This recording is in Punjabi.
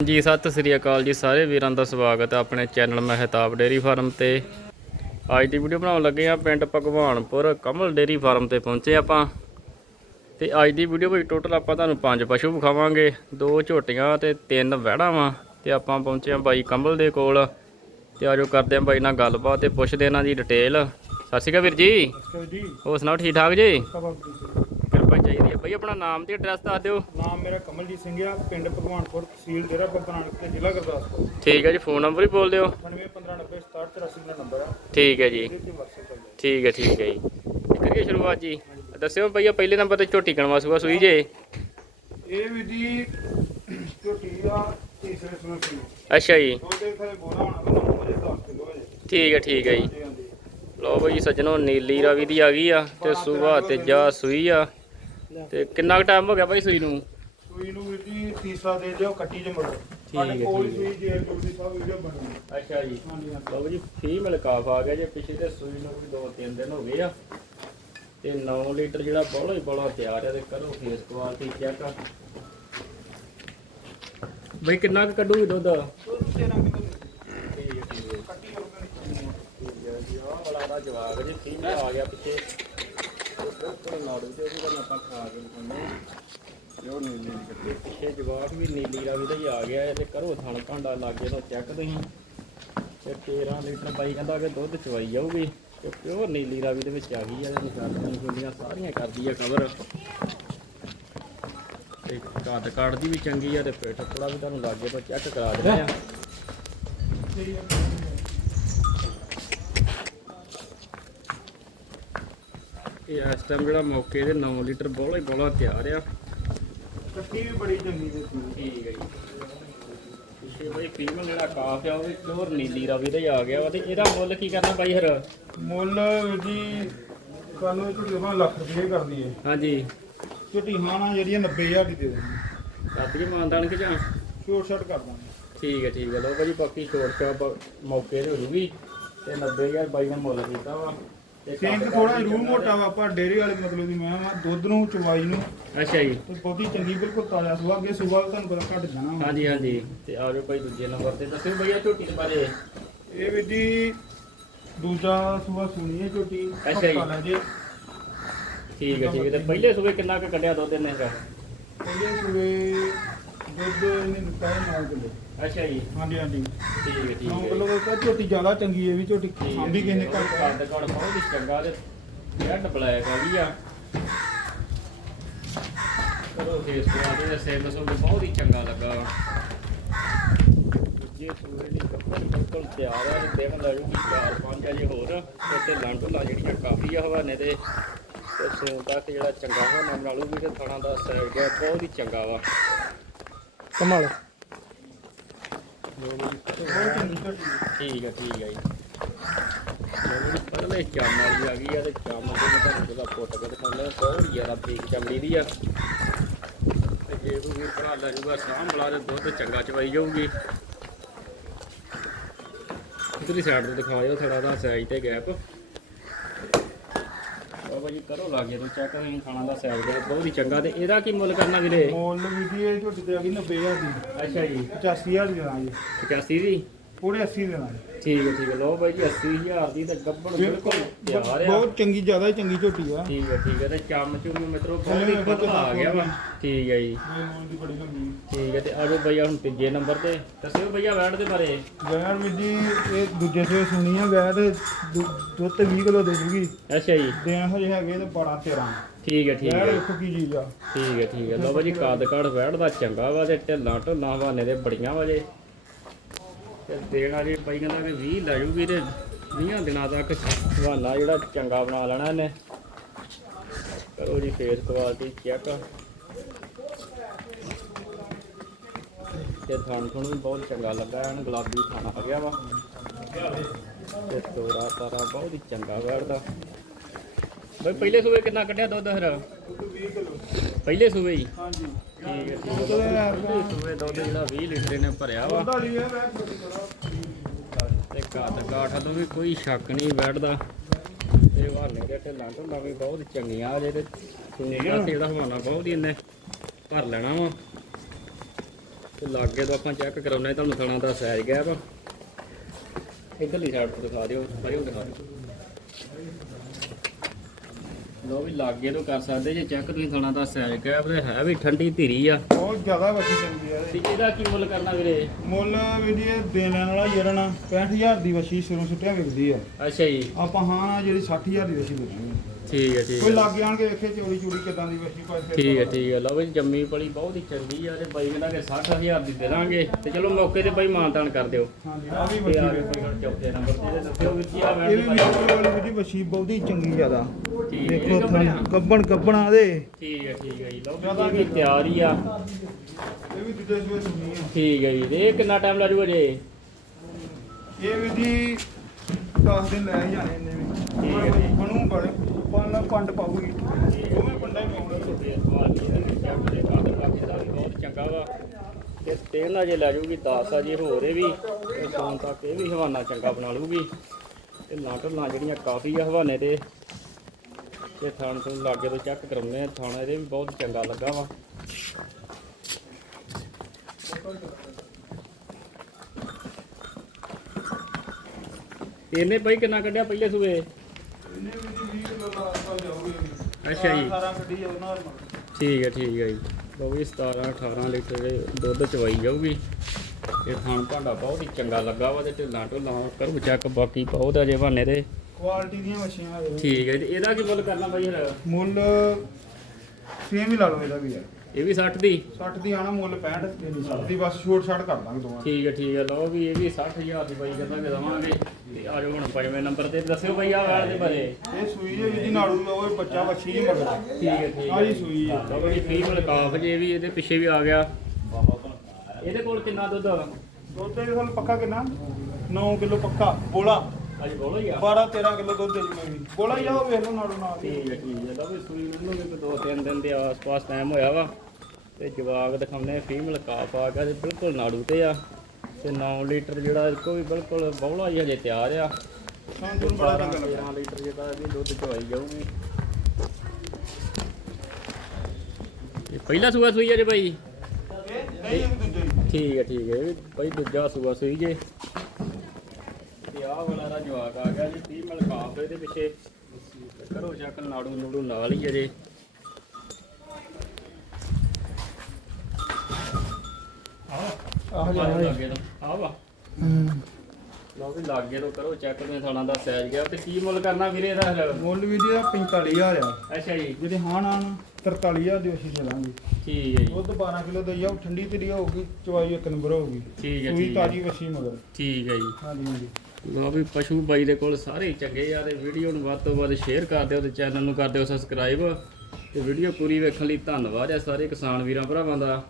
ਜੀ ਸਤਿ ਸ੍ਰੀ ਅਕਾਲ ਜੀ ਸਾਰੇ ਵੀਰਾਂ ਦਾ ਸਵਾਗਤ ਹੈ ਆਪਣੇ ਚੈਨਲ ਮਹਿਤਾਬ ਡੇਰੀ ਫਾਰਮ ਤੇ। ਅੱਜ ਦੀ ਵੀਡੀਓ ਬਣਾਉਣ ਲੱਗੇ ਆ ਪਿੰਡ ਭਗਵਾਨਪੁਰ ਕਮਲ ਡੇਰੀ ਫਾਰਮ ਤੇ ਪਹੁੰਚੇ ਆਪਾਂ। ਤੇ ਅੱਜ ਦੀ ਵੀਡੀਓ ਵਿੱਚ ਟੋਟਲ ਆਪਾਂ ਤੁਹਾਨੂੰ ਪੰਜ ਪਸ਼ੂ ਵਿਖਾਵਾਂਗੇ ਦੋ ਝੋਟੀਆਂ ਤੇ ਤਿੰਨ ਵਹਿੜਾਂ ਵਾਂ ਤੇ ਆਪਾਂ ਪਹੁੰਚੇ ਆ ਬਾਈ ਕਮਲ ਦੇ ਕੋਲ। ਤੇ ਆਜੋ ਕਰਦੇ ਆ ਬਾਈ ਨਾਲ ਗੱਲਬਾਤ ਤੇ ਪੁੱਛਦੇ ਇਹਨਾਂ ਦੀ ਡਿਟੇਲ ਸਤਿ ਸ਼੍ਰੀ ਅਕਾਲ ਵੀਰ ਜੀ। ਹੋਰ ਸੁਣਾਓ ਠੀਕ ਠਾਕ ਜੀ? ਕਿਰਪਾ ਚਾਹੀਦੀ ਹੈ ਬਾਈ ਆਪਣਾ ਨਾਮ ਤੇ ਐਡਰੈਸ ਦੱਸ ਦਿਓ। ਨਾਮ ਮੇਰਾ ਕਮਲਜੀਤ ਸਿੰਘ ਆ ਪਿੰਡ ਭਗਵਾਨਪੁਰ ਤਹਿਸੀਲ ਡੇਰਾ ਬਾਬਾ ਨਾਨਕ ਤੇ ਜ਼ਿਲ੍ਹਾ ਗੁਰਦਾਸਪੁਰ। ਠੀਕ ਹੈ ਜੀ ਫੋਨ ਨੰਬਰ ਵੀ ਬੋਲ ਦਿਓ। 9815906784 ਦਾ ਨੰਬਰ ਆ। ਠੀਕ ਹੈ ਜੀ। ਠੀਕ ਹੈ ਠੀਕ ਹੈ ਜੀ। ਕਰੀਏ ਸ਼ੁਰੂਆਤ ਜੀ। ਦੱਸਿਓ ਭਈਆ ਪਹਿਲੇ ਨੰਬਰ ਤੇ ਝੋਟੀ ਕਣਵਾ ਸੂਆ ਸੂਈ ਜੇ। ਇਹ ਵੀ ਜੀ ਝੋਟੀ ਆ ਤੀਸਰੇ ਸੂਏ ਸੀ ਅੱਛਾ ਜੀ। ਉਹਦੇ ਥਲੇ ਬੋਲਾ ਹੋਣਾ ਵੀ 9 ਵਜੇ 10 ਕਿਲੋ ਵਜੇ। ਠੀਕ ਹੈ ਠੀਕ ਹੈ ਜੀ। ਲਓ ਬਈ ਸੱਜਣੋ ਨੀਲੀ ਰਾਵੀ ਦੀ ਆ ਗਈ ਆ ਤੇ ਸੂਆ ਤੇ ਜਾ ਸੂਈ ਆ। ਤੇ ਕਿੰਨਾ ਕੁ ਟਾਈਮ ਹੋ ਗਿਆ ਭਾਈ ਸੂਈ ਨੂੰ? ਸੂਈ ਨੂੰ ਵੀ ਜੀ ਤੀਸਰਾ ਦੇ ਦਿਓ ਕੱਟੀ ਠੀਕ ਹੈ, ਸਾਡੇ ਕੋਲ। ਸੂਈ ਜੇ ਜੋੜੀ ਸਾਹਿਬ ਵੀਡੀਓ ਬਣਨੀ ਅੱਛਾ ਜੀ। ਲਓ ਜੀ ਫੀਮੇਲ ਕਾਫ ਆ ਗਿਆ ਜੇ ਪਿਛਲੇ ਤੇ ਸੂਈ ਨੂੰ ਵੀ 2-3 ਦਿਨ ਹੋ ਗਏ ਆ। ਤੇ 9 ਲੀਟਰ ਜਿਹੜਾ ਬੋਲਾ ਹੀ ਬੋਲਾ ਤਿਆਰ ਆ ਤੇ ਕਰੋ ਫੇਸ ਕੁਆਲਿਟੀ ਚੈੱਕ। ਬਈ ਕਿੰਨਾ ਕੁ ਕੱਢੂਗੀ ਦੁੱਧ? ਦੁੱਧ 13 ਕਿਲੋ ਠੀਕ ਹੈ। ਠੀਕ ਹੈ ਕੱਟੀ ਹੋਊਗੀ ਬੜਾ ਦਾ ਜਵਾਬ ਜੀ ਠੀਕ ਆ ਗਿਆ ਪਿੱਛੇ। ਬਿਲਕੁਲ ਨਾੜੂ ਤੇ ਉਹਦੀ ਗੱਲ ਆਪਾਂ ਖਾ ਕੇ ਦਿਖਾਉਂਦੇ ਜੋ ਨੀਲੀ ਕੱਟੀ ਪਿੱਛੇ ਜਵਾਬ ਵੀ ਨੀਲੀ ਰਾਵੀ ਦਾ ਹੀ ਆ ਗਿਆ ਹੈ ਕਰੋ ਥਣ ਭਾਂਡਾ ਲਾਗੇ ਤੋਂ ਚੈੱਕ ਤੁਸੀਂ ਤੇ 13 ਲੀਟਰ ਬਾਈ ਕਹਿੰਦਾ ਕਿ ਦੁੱਧ ਚਵਾਈ ਜਾਊਗੀ ਤੇ ਪਿਓਰ ਨੀਲੀ ਰਾਵੀ ਦੇ ਵਿੱਚ ਆ ਗਈ ਹੈ ਤੇ ਨਿਸ਼ਾਨੀਆਂ ਨਿਸ਼ਾਨੀਆਂ ਸਾਰੀਆਂ ਕਰਦੀ ਆ ਕਵਰ ਤੇ ਕੱਦ ਕੱਢਦੀ ਵੀ ਚੰਗੀ ਆ ਤੇ ਪਿੱਠ ਥੋੜਾ ਵੀ ਤੁਹਾਨੂੰ ਲਾਗੇ ਤਾਂ ਚੈੱਕ ਕਰਾ ਦਿੰਦੇ ਆ। ਇਹ ਇਸ ਟਾਈਮ ਜਿਹੜਾ ਮੌਕੇ ਦੇ 9 ਲੀਟਰ ਬੋਲਾ ਹੀ ਬੋਲਾ ਤਿਆਰ ਆ। ਕੱਟੀ ਵੀ ਬੜੀ ਚੰਗੀ ਦਿੱਤੀ ਠੀਕ ਹੈ ਜੀ। ਪਿੱਛੇ ਬਈ ਫੀਮੇਲ ਜਿਹੜਾ ਕਾਫ ਆ ਉਹ ਵੀ ਪਿਓਰ ਨੀਲੀ ਰਾਵੀ ਦਾ ਆ ਗਿਆ ਵਾ ਤੇ ਇਹਦਾ ਮੁੱਲ ਕੀ ਕਰਨਾ ਬਾਈ ਹਰ ਮੁੱਲ ਜੀ ਸਾਨੂੰ ਝੁੱਟੀ ਆਪਾਂ ਲੱਖ ਰੁਪਏ ਕਰਦੀ ਹੈ। ਹਾਂਜੀ। ਝੁੱਟੀ ਹਾਣਾ ਜਿਹੜੀ ਹੈ 90000 ਦੀ ਦੇ ਦੇਣੀ। ਕਾਪੀ ਮਾਨਦਾਨ ਕਿ ਜਾਂ? ਸ਼ੋਰਟ ਸ਼ਾਰਟ ਕਰ ਦਾਂਗੇ। ਠੀਕ ਹੈ ਠੀਕ ਹੈ ਲੋ ਭਾਜੀ ਬਾਕੀ ਛੋਟ ਚਾਪ ਮੌਕੇ ਤੇ ਹੋ ਜੂਗੀ। ਤੇ 90000 ਬਾਈ ਨੇ ਮੁੱਲ ਕੀਤਾ ਵਾ। ਸਿੰਘ ਥੋੜਾ ਜ਼ਰੂਰ ਮੋਟਾ ਵਾ ਪਰ ਡੇਰੀ ਵਾਲੇ ਮਤਲਬ ਦੀ ਮੈਂ ਵਾ ਦੁੱਧ ਨੂੰ ਚਵਾਈ ਨੂੰ। ਅੱਛਾ ਜੀ। ਤੇ ਬਹੁਤੀ ਚੰਗੀ ਬਿਲਕੁਲ ਤਾਜ਼ਾ ਸੁਆ ਅੱਗੇ ਸੁਬਾ ਤੁਹਾਨੂੰ ਪਤਾ ਘੱਟ ਜਾਣਾ ਵਾ। ਹਾਂਜੀ ਹਾਂਜੀ। ਤੇ ਆ ਜਾਓ ਭਾਈ ਦੂਜੇ ਨੰਬਰ ਤੇ। ਦੱਸਿਓ ਭਈਆ ਝੋਟੀ ਦੇ ਬਾਰੇ। ਇਹ ਵੀ ਜੀ ਦੂਜਾ ਸੁਬਾ ਸੁਣੀ ਹੈ ਝੋਟੀ ਅੱਛਾ ਜੀ। ਹਫ਼ਤਾ ਲੈ ਜੇ ਠੀਕ ਹੈ ਠੀਕ ਹੈ। ਤੇ ਪਹਿਲੇ ਸੂਬੇ ਕਿੰਨਾ ਕੁ ਕੱਢਿਆ ਦੁੱਧ ਇਹਨੇ ਦਾ ਪਹਿਲੇ ਸੂਏ ਦੁੱਧ ਇਹਨੇ ਦਿੱਤਾ ਹੈ 9 ਕਿਲੋ। ਅੱਛਾ ਜੀ। ਹਾਂਜੀ ਹਾਂਜੀ। ਠੀਕ ਹੈ ਠੀਕ 9 ਹੈ। ਕਿਲੋ ਦਾ ਝੋਟੀ ਜ਼ਿਆਦਾ ਚੰਗੀ ਹੈ ਵੀ ਝੋਟੀ ਆਂਦੀ ਕਿਸੇ ਨੇ ਘੱਟ ਕੱਦ ਕੱਦ ਬਹੁਤ ਹੀ ਚੰਗਾ ਤੇ ਰੈਡ ਬਲੈਕ ਆ ਗਈ ਆ। ਕਰੋ ਫੇਸ ਤੇ ਆ ਤੇ ਸੇਮ ਸੋ ਬਹੁਤ ਹੀ ਚੰਗਾ ਲੱਗਾ। ਜੇ ਸੂਰੇ ਦੀ ਕੱਪੜ ਬਿਲਕੁਲ ਤਿਆਰ ਆ ਤੇ ਦੇਖ ਲੈ ਜੂਗੀ ਚਾਰ ਪੰਜ ਅਜੇ ਹੋਰ। ਤੇ ਜਿਹੜੀਆਂ ਕਾਫੀ ਆ ਹਵਾਨੇ ਦੇ ਤੇ ਸੇਮ ਤੱਕ ਜਿਹੜਾ ਚੰਗਾ ਹਵਾਨਾ ਬਣਾ ਲੂਗੀ ਤੇ ਥਾਣਾ ਦਾ ਸਾਈਡ ਗਿਆ ਬਹੁਤ ਹੀ ਚੰਗਾ ਵਾ। ਕਮਾਲ ਠੀਕ ਹੈ ਠੀਕ ਹੈ ਜੀ। ਜਿਹੜੀ ਪਹਿਲੇ ਚੰਮ ਵਾਲੀ ਆ ਗਈ ਆ ਤੇ ਚੰਮ ਦੇ ਮੈਂ ਤੁਹਾਨੂੰ ਜਿਹੜਾ ਫੋਟ ਕੇ ਦਿਖਾਉਂਦਾ, ਬਹੁਤ ਜ਼ਿਆਦਾ ਬਰੀਕ ਚਮੜੀ ਦੀ ਆ। ਤੇ ਜੇ ਕੋਈ ਵੀਰ ਭਰਾ ਲੈ ਜਾਊਗਾ ਸਾਂਭ ਲਾ ਤੇ ਦੁੱਧ ਚੰਗਾ ਚਵਾਈ ਜਾਊਗੀ। ਇਧਰਲੀ ਸਾਈਡ ਤੋਂ ਦਿਖਾਇਓ ਥੋੜਾ ਦਾ ਸਾਈਜ਼ ਤੇ ਗੈਪ ਬਾਬਾ ਜੀ ਕਰੋ ਲਾਗੇ ਤੋਂ ਚੈੱਕ ਅਸੀਂ ਖਾਣਾ ਦਾ ਸਾਈਜ਼ ਗੈਪ ਬਹੁਤ ਹੀ ਚੰਗਾ ਤੇ ਇਹਦਾ ਕੀ ਮੁੱਲ ਕਰਨਾ ਵੀਰੇ? ਮੁੱਲ ਵੀ ਜੀ ਇਹ ਝੋਟੀ ਤੇ ਆ ਗਈ 90000 ਦੀ। ਅੱਛਾ ਜੀ। 85000 ਦੀ ਦੇਣਾ ਜੀ। 85 ਦੀ? ਪੂਰੇ 80 ਦੇਣਾ ਜੀ ਠੀਕ ਹੈ ਠੀਕ ਹੈ। ਲਓ ਬਾਈ ਜੀ 80000 ਦੀ ਤੇ ਗੱਬੜ ਬਿਲਕੁਲ ਤਿਆਰ ਆ। ਬਹੁਤ ਚੰਗੀ ਜ਼ਿਆਦਾ ਹੀ ਚੰਗੀ ਝੋਟੀ ਆ। ਠੀਕ ਹੈ ਠੀਕ ਹੈ। ਤੇ ਚੰਮ ਚੁੰਮ ਮਿੱਤਰੋ ਬਹੁਤ ਹੀ ਪਤਲਾ ਆ ਗਿਆ ਵਾ। ਠੀਕ ਹੈ ਜੀ। ਦੀ ਠੀਕ ਹੈ ਤੇ ਆਜੋ ਭਈਆ ਹੁਣ ਤੀਜੇ ਨੰਬਰ ਤੇ। ਦੱਸਿਓ ਭਈਆ ਵੈਟ ਦੇ ਬਾਰੇ। ਗੈਰ ਵੀ ਜੀ ਇਹ ਦੂਜੇ ਸੇ ਸੁਣੀ ਆ ਤੇ ਦੁ- ਦੁੱਧ ਤੇ 20 ਕਿਲੋ ਦੇ ਜੂਗੀ ਅੱਛਾ ਜੀ। ਦੇਣ ਹਜੇ ਹੈਗੇ ਤੇ 12 13 ਠੀਕ ਹੈ ਠੀਕ ਹੈ। ਵੇਖੋ ਕੀ ਚੀਜ਼ ਆ। ਠੀਕ ਹੈ ਠੀਕ ਹੈ। ਲਓ ਭਾਜੀ ਕਾਦ ਕਾੜ ਵੈਟ ਦਾ ਚੰਗਾ ਵਾ ਤੇ ਢਿੱਲਾਂ ਢੁੱਲਾਂ ਹਵਾਨੇ ਦੇ ਬੜੀਆਂ ਵਾ ਜੇ। ਤੇ ਦੇਣਾ ਜੀ ਬਾਈ ਕਹਿੰਦਾ ਕਿ 20 ਲੈ ਜੂਗੀ ਤੇ 20 ਦਿਨਾਂ ਤੱਕ ਹਵਾਨਾ ਜਿਹੜਾ ਚੰਗਾ ਬਣਾ ਲੈਣਾ ਇਹਨੇ। ਕਰੋ ਜੀ ਫੇਸ ਕੁਆਲਿਟੀ ਚੈੱਕ। ਤੇ ਥਣ ਥਣ ਵੀ ਬਹੁਤ ਚੰਗਾ ਲੱਗਾ ਐਨ, ਗੁਲਾਬੀ ਥਣ ਆ ਗਿਆ ਵਾ। ਤੇ ਤੋਰਾ ਤਾਰਾ ਬਹੁਤ ਹੀ ਚੰਗਾ ਵੈੜਦਾ। ਬਈ ਪਹਿਲੇ ਸੂਬੇ ਕਿੰਨਾ ਕੱਢਿਆ ਦੁੱਧ ਫਿਰ? 20 ਕਿਲੋ ਪਹਿਲੇ ਸੂਬੇ ਹੀ ਹਾਂਜੀ। ਠੀਕ ਹੈ ਠੀਕ ਹੈ। ਸੂਬੇ ਦੁੱਧ ਜਿਹੜਾ 20 ਲੀਟਰ ਇਹਨੇ ਭਰਿਆ ਵਾ। ਉਹਦਾ ਲਈ ਹੈ ਮੈਂ ਤੇ ਵੀ ਕੋਈ ਸ਼ੱਕ ਨਹੀਂ ਬੈਠਦਾ। ਤੇ ਹਵਾਨੇ ਦੇ ਢਿੱਲਾਂ ਢੁੱਲਾਂ ਵੀ ਬਹੁਤ ਚੰਗੀਆਂ ਜੇ ਤੇ ਸੂਗਾ ਤੇ ਜਿਹੜਾ ਹਵਾਨਾ ਬਹੁਤ ਹੀ ਇਹਨੇ ਭਰ ਲੈਣਾ ਵਾ। ਤੇ ਲਾਗੇ ਤੋਂ ਆਪਾਂ ਚੈੱਕ ਕਰਾਉਣਾ ਤੁਹਾਨੂੰ ਥਣਾ ਦਾ ਸਾਈਜ਼ ਗਿਆ ਵਾ ਇਧਰਲੀ ਸਾਈਡ ਤੋਂ ਦਿਖਾ ਦਿਓ ਪਰਿਓ ਦਿਖਾ ਦਿਓ। ਲੋ ਵੀ ਲਾਗੇ ਤੋਂ ਕਰ ਸਕਦੇ ਜੇ ਚੈੱਕ ਤੁਸੀਂ ਥਣਾ ਦਾ ਸਾਈਜ਼ ਗਿਆ ਤੇ ਹੈ ਵੀ ਠੰਡੀ ਧੀਰੀ ਆ। ਬਹੁਤ ਜ਼ਿਆਦਾ ਵੱਛੀ ਚੰਗੀ ਆ ਤੇ ਇਹ। ਇਹਦਾ ਕੀ ਮੁੱਲ ਕਰਨਾ ਵੀਰੇ? ਮੁੱਲ ਵੀ ਜੀ ਇਹ ਦੇਣ ਲੈਣ ਵਾਲਾ ਜਰਨਾ 65000 ਦੀ ਵੱਛੀ ਸਿਰੋਂ ਸੁੱਟਿਆ ਵਿਕਦੀ ਆ। ਅੱਛਾ ਜੀ। ਆਪਾਂ ਹਾਂ ਜਿਹੜੀ 60000 ਦੀ ਵੱਛੀ ਵਿਕਦੀ ਆ। ਠੀਕ ਹੈ ਠੀਕ ਕੋਈ ਹੈ। ਲੱਗ ਜਾਣਗੇ ਵੇਖੇ ਚੋਰੀ ਚੂੜੀ ਕਿਦਾਂ ਦੀ ਵੱਛੀ ਕੋਈ ਫਿਰ ਠੀਕ ਹੈ ਠੀਕ ਹੈ। ਲਓ ਵੀ ਜੰਮੀ ਪਲੀ ਬਹੁਤ ਹੀ ਚੰਗੀ ਆ ਤੇ ਬਾਈ ਕਹਿੰਦਾ ਕਿ 60000 ਦੀ ਦੇ ਦਾਂਗੇ। ਤੇ ਚਲੋ ਮੌਕੇ ਤੇ ਬਾਈ ਮਾਨਤਾਨ ਕਰ ਦਿਓ। ਹਾਂਜੀ ਆ ਵੀ ਤੇ ਵੱਛੀ ਆ ਵੇਖੋ। ਵੇਖੋ ਹੁਣ ਚੌਥੇ ਨੰਬਰ ਤੇ ਇਹਦੇ ਦੱਸਿਓ ਵੀ ਕੀ ਆ ਇਹ ਵੀ ਵੀਡੀਓ ਵਾਲੀ ਵੀਡੀ ਵੱਛੀ ਬਹੁਤੀ ਚੰਗੀ ਜ਼ਿਆਦਾ। ਠੀਕ ਹੈ ਦੇਖੋ ਇਹ ਗੱਭਣ ਆ? ਥਣ ਗੱਬਣ ਗੱਬਣਾ ਦੇ। ਠੀਕ ਹੈ ਠੀਕ ਹੈ ਜੀ। ਲਓ ਵੀ ਇਹ ਵੀ ਤਿਆਰ ਹੀ ਆ। ਇਹ ਵੀ ਦੂਜੇ ਸੂਏ ਸੁਣੀ ਆ। ਠੀਕ ਹੈ ਜੀ ਤੇ ਇਹ ਕਿੰਨਾ ਟਾਈਮ ਲੱਗੂਗਾ ਜੇ? ਇਹ ਵੀ ਜੀ 10 ਦਿਨ ਲੈ ਹੀ ਜਾਣੇ ਇਹਨੇ ਵੀ। ਠੀਕ ਹੈ ਜੀ। ਬਣੂ ਬੜੇ ਪੰਨ ਪੰਡ ਪਾਉਗੀ ਦੋਵੇਂ ਪੰਡਾ ਹੀ ਬਹੁਤ ਚੰਗਾ ਵਾ। ਤੇ ਤੇਲ ਨਾਲ ਜੇ ਲੈ ਜੂਗੀ 10 ਆ ਜੀ ਹੋਰ ਇਹ ਵੀ ਤੇ ਸੌਣ ਤੱਕ ਇਹ ਵੀ ਹਵਾਨਾ ਚੰਗਾ ਬਣਾ ਲੂਗੀ ਤੇ ਲਾਟਲਾਂ ਜਿਹੜੀਆਂ ਕਾਫੀ ਆ ਹਵਾਨੇ ਤੇ ਤੇ ਥਾਣ ਤੋਂ ਲਾਗੇ ਤੋਂ ਚੈੱਕ ਕਰਾਉਂਦੇ ਆ ਥਾਣਾ ਇਹਦੇ ਵੀ ਬਹੁਤ ਚੰਗਾ ਲੱਗਾ ਵਾ। ਇਹਨੇ ਭਾਈ ਕਿੰਨਾ ਕੱਢਿਆ ਪਹਿਲੇ ਸੂਏ? ਅੱਛਾ ਜੀ। 18 ਕੱਢੀ ਜਾਊ ਨਾਲ ਠੀਕ ਹੈ ਠੀਕ ਹੈ ਜੀ। ਉਹ ਵੀ 17 18 ਲੀਟਰ ਦੇ ਦੁੱਧ ਚਵਾਈ ਜਾਊਗੀ। ਇਹ ਖਾਣ ਭਾਂਡਾ ਬਹੁਤ ਹੀ ਚੰਗਾ ਲੱਗਾ ਵਾ ਤੇ ਢਿੱਲਾਂ ਢੁੱਲਾਂ ਕਰੂ ਚੈੱਕ ਬਾਕੀ ਬਹੁਤ ਅਜੇ ਬਹਾਨੇ ਦੇ। ਕੁਆਲਿਟੀ ਦੀਆਂ ਮੱਛੀਆਂ ਆ। ਠੀਕ ਹੈ ਜੀ ਇਹਦਾ ਕੀ ਮੁੱਲ ਕਰਨਾ ਬਾਈ ਯਾਰ? ਮੁੱਲ ਸੇਮ ਹੀ ਲਾ ਲਓ ਇਹਦਾ ਵੀ ਯਾਰ। ਇਹ ਵੀ 60 ਦੀ? 60 ਦੀ ਆਣਾ ਮੁੱਲ 65 ਦੀ। ਨਹੀਂ 60 ਦੀ ਬਸ ਛੋਟ ਛਾਟ ਕਰ ਦਾਂਗੇ ਦੋਵਾਂ ਠੀਕ ਹੈ ਠੀਕ ਹੈ ਲਓ ਵੀ ਇਹ ਵੀ 60000 ਦੀ ਬਾਈ ਕਹਿੰਦਾ ਕਿ ਦਵਾਂਗੇ। ਤੇ ਆ ਜਾਓ ਹੁਣ ਪੰਜਵੇਂ ਨੰਬਰ ਤੇ। ਦੱਸਿਓ ਬਾਈ ਆ ਵਾਲ ਦੇ ਬਾਰੇ। ਇਹ ਸੂਈ ਜੇ ਇਹਦੀ ਨਾੜੂ ਦਾ ਉਹ ਬੱਚਾ ਵੱਛੀ ਹੀ ਮਗਰ ਠੀਕ ਹੈ ਠੀਕ ਸਾਰੀ ਸੂਈ ਆ ਲਓ ਜੀ ਫੀਮੇਲ ਕਾਫ ਜੇ ਵੀ ਇਹਦੇ ਪਿੱਛੇ ਵੀ ਆ ਗਿਆ। ਇਹਦੇ ਕੋਲ ਕਿੰਨਾ ਦੁੱਧ? ਦੁੱਧ ਦੇ ਸਾਨੂੰ ਪੱਕਾ ਕਿੰਨਾ? 9 ਕਿਲੋ ਪੱਕਾ ਬੋਲਾ। ਅਜ ਬੋਲੋ ਆ 12 13 ਕਿਲੋ ਦੁੱਧ ਦੇ ਜੂਗੀ ਵੀ ਬੋਲਾ ਹੀ ਆ ਉਹ ਵੇਖ ਲਓ ਨਾੜੂ ਨਾਲ। ਹੀ। ਠੀਕ ਹੈ ਠੀਕ ਹੈ। ਲਓ ਵੀ ਸੂਈ ਨੂੰ ਵੀ ਕੋਈ ਦੋ ਤਿੰਨ ਦਿਨ ਦੇ ਆਸ-ਪਾਸ ਟਾਈਮ ਹੋਇਆ ਵਾ। ਤੇ ਜਵਾਗ ਦਿਖਾਉਂਦੇ ਫੀਮੇਲ ਕਾਫ ਆ ਗਿਆ ਤੇ ਬਿਲਕੁਲ ਨਾੜੂ ਤੇ ਆ। ਤੇ 9 ਲੀਟਰ ਜਿਹੜਾ ਇੱਕੋ ਵੀ ਬਿਲਕੁਲ ਬੌਲਾ ਹੀ ਹਜੇ ਤਿਆਰ ਆ। ਸਾਨੂੰ ਬੜਾ ਚੰਗਾ ਲੱਗਾ। 13 ਲੀਟਰ ਜਿਹੜਾ ਵੀ ਦੁੱਧ ਚਵਾਈ ਜਾਊਗੀ। ਇਹ ਪਹਿਲਾ ਸੂਆ ਸੂਈ ਆ ਜੇ ਬਾਈ? ਇਹ ਨਹੀਂ ਇਹ ਵੀ ਦੂਜਾ ਹੀ। ਠੀਕ ਹੈ ਠੀਕ ਹੈ। ਇਹ ਵੀ ਬਾਈ ਦੂਜਾ ਸੂਆ ਸੂਈ ਜੇ। ਆਹ ਵਾਲਾ ਦਾ ਜਵਾਕ ਆ ਗਿਆ ਜੀ ਫੀਮੇਲ ਕਾਫ ਇਹਦੇ ਪਿੱਛੇ। ਤੇ ਕਰੋ ਚੱਕ ਨਾੜੂ ਨੂੜੂ ਨਾਲ ਹੀ ਅਜੇ ਆਹ ਆ ਜਾ ਲਾਗੇ ਤੋਂ ਆ ਵਾ। ਲਓ ਵੀ ਲਾਗੇ ਤੋਂ ਕਰੋ ਚੈੱਕ ਤੇ ਥਾਣਾ ਦਾ ਸਾਈਜ਼ ਗਿਆ। ਤੇ ਕੀ ਮੁੱਲ ਕਰਨਾ ਵੀਰੇ ਇਹਦਾ? ਫਿਰ? ਮੁੱਲ ਵੀ ਜੀ 45000 ਆ। ਅੱਛਾ ਜੀ। ਜਿਹੜੇ ਹਾਂ ਨਾ 43000 ਦੀ ਅਸੀਂ ਚਲਾਂਗੇ ਠੀਕ ਹੈ ਜੀ। ਦੁੱਧ 12 ਕਿਲੋ ਦਈ ਜਾਓ ਠੰਡੀ ਤੇਰੀ ਹੋਊਗੀ ਚਵਾਈ ਇੱਕ ਨੰਬਰ ਹੋਊਗੀ। ਠੀਕ ਹੈ ਠੀਕ ਹੈ। ਤਾਜੀ ਵੱਛੀ ਮਗਰ। ਠੀਕ ਹੈ ਜੀ। ਹਾਂਜੀ ਹਾਂਜੀ। ਲਓ ਵੀ ਪਸ਼ੂ ਬਾਈ ਦੇ ਕੋਲ ਸਾਰੇ ਚੰਗੇ ਆ ਤੇ ਵੀਡੀਓ ਨੂੰ ਵੱਧ ਤੋਂ ਵੱਧ ਸ਼ੇਅਰ ਕਰ ਦਿਓ ਤੇ ਚੈਨਲ ਨੂੰ ਕਰ ਦਿਓ ਸਬਸਕ੍ਰਾਈਬ ਤੇ ਵੀਡੀਓ ਪੂਰੀ ਵੇਖਣ ਲਈ ਧੰਨਵਾਦ ਆ ਸਾਰੇ ਕਿਸਾਨ ਵੀਰਾਂ ਭਰਾਵਾਂ ਦਾ।